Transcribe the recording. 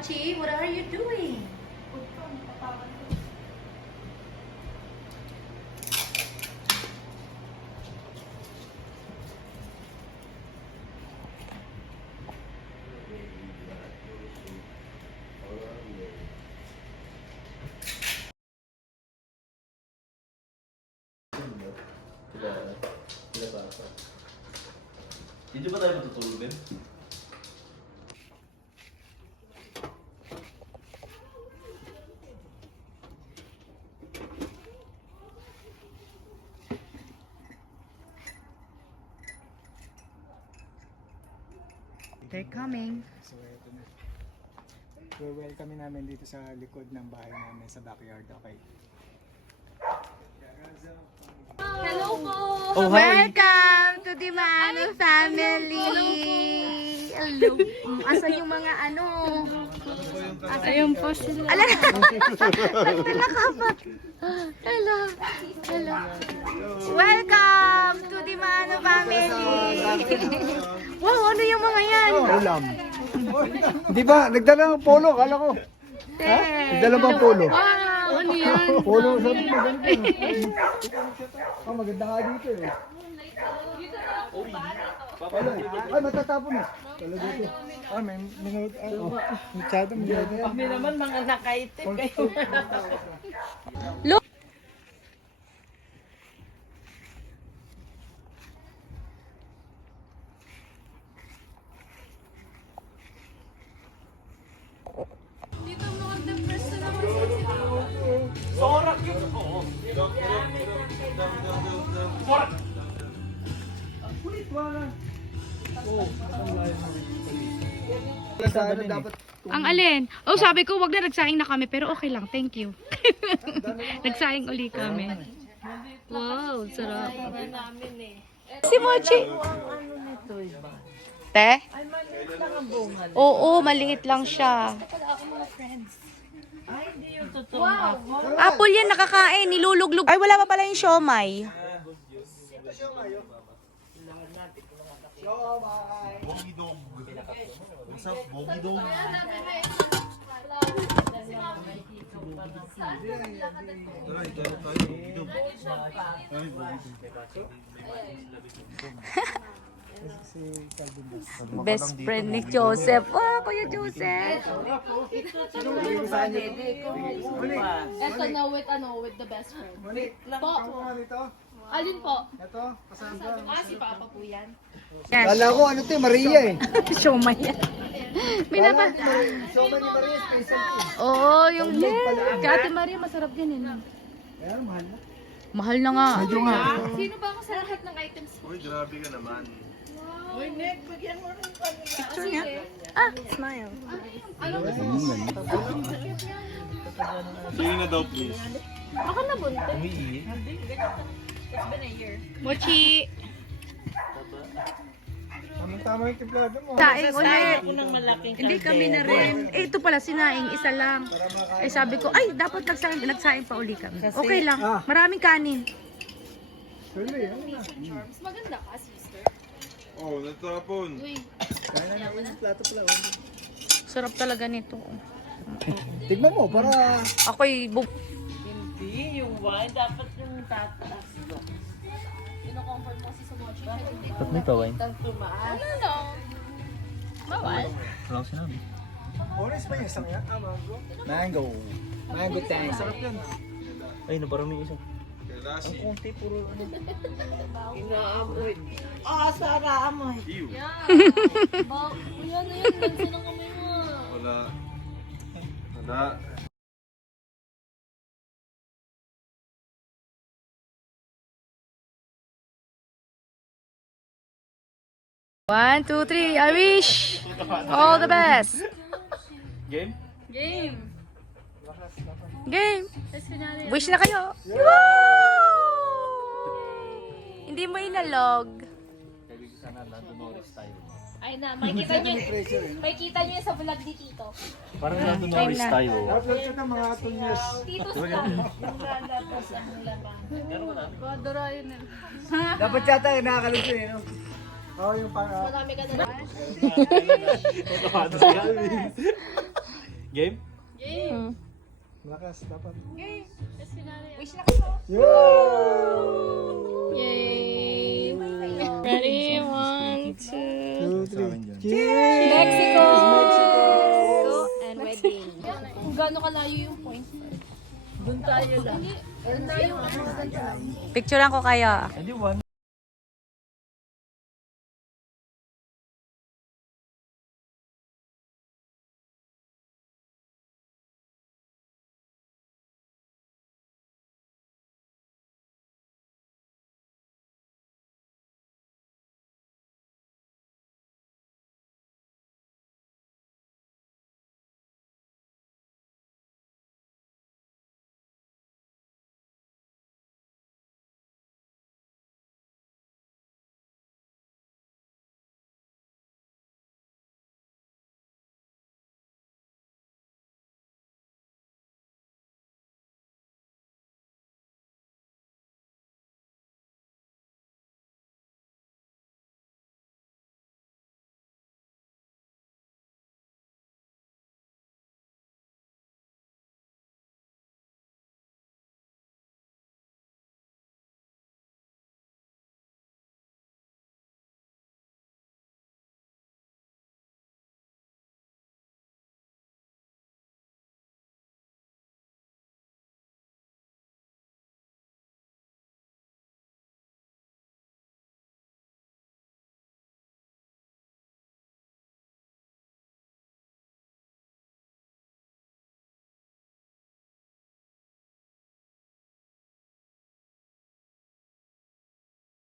Mochi, what are you doing? Hindi ba tayo matutulog din? They're coming. So ito na. Welcome namin dito sa likod ng bahay namin sa backyard, okay? Hello po! Oh, hi! Welcome to the Mano family! Hello! Asan yung mga ano? Ayun po sila. Ala! Nagdala ka pa! Hello! Hello! Welcome to the Mano family! Wow! Ano yung mga yan? Ulam. Di ba? Nagdala ng polo, kala ko. Ha? Nagdala ba ang polo? Wow! Ano yan? Polo, sabi mo ganito. Oh, maganda nga dito eh. Wala eh. Ay, matatapon na. Wala dito. Ah, may minute. Masyado, minute na yan. Kami naman mga nakaitim kayo. Look! Dito mo the first na Sa ano dapat Ang alin? Oh, sabi ko, wag na, nagsaing na kami, pero okay lang, thank you. Nagsaing uli kami. Wow, sarap. namin eh. Si Mochi. Te? Ay, maliit lang ang bunga. Oo, maliit lang siya. Ay, hindi yung totoo ako. Apple yan, nakakain, niluluglog. Ay, wala pa pala yung siomay. Bogidog. What's up, Bogidog? Best friend ni Joseph. Wow, Kuya Joseph. Eto na with the best friend. Po. dito. Alin po? Ito, Cassandra. Si Papa po yan. Yes. Kala ko ano to, Maria eh. Siomay yan. Minaba. So many Maria, special to. Oo, yung kay Ate Maria, masarap yan eh. Kaya mahal na. Mahal na nga. Medyo nga. Sino ba ako sa lahat ng items po? Uy, grabe ka naman. Uy, Nick, bigyan mo rin kami. Picture niya. Ah, smile. Sige na daw, please. Ako na bunte. Umiihi. It's been a year. Mochi. Tama yung timplado mo. Saing ulit. Ako ng malaking Hindi kami na rin. Eh, ito pala, sinaing, isa lang. Eh, sabi ko, ay, dapat nagsaing pa uli kami. Okay lang. Maraming kanin. Sorry, ano na. Mas maganda ka, sister. Oh, natapon. Uy, Kaya na namin yung plato pala. Sarap talaga nito. Tignan mo, para... Ako'y Hindi, yung wine, dapat yung tataas. ino-comfort mo si Sumochi. Ba't may pa-wine? Tang tumaas. Ano lang? Bawal. Wala ko sinabi. Orange pa yung isang yan? Mango. Mango. Mango tang. Sarap yan. Ay, naparami yung isa. Ang konti, puro ano. Inaamoy. Ah, sana amoy. Ew. Yeah. Uy, ano yun? Bansa ng kamay mo. Wala. Wala. One, two, three. I wish all the best. Game? Game. Game. Let's finale. Wish na kayo. Woo! Hindi mo inalog. Ay na, makikita nyo sa vlog ni Tito. Parang Lando Norris tayo. Upload ko na mga 2 years. Tito's vlog. Yung lalabas ang laban. Badora yun eh. Dapat yata yung nakakalusin eh, no? Oo, yung pang... Marami ka na. Game? Malakas, dapat. Wish na kayo. Yay! Ready? 1, 2. 2, 3. Cheers! Mexico! Mexico! And wedding. Kung gaano kalayo yung point. Doon tayo lang. Picturean ko kayo. Hindi, 1.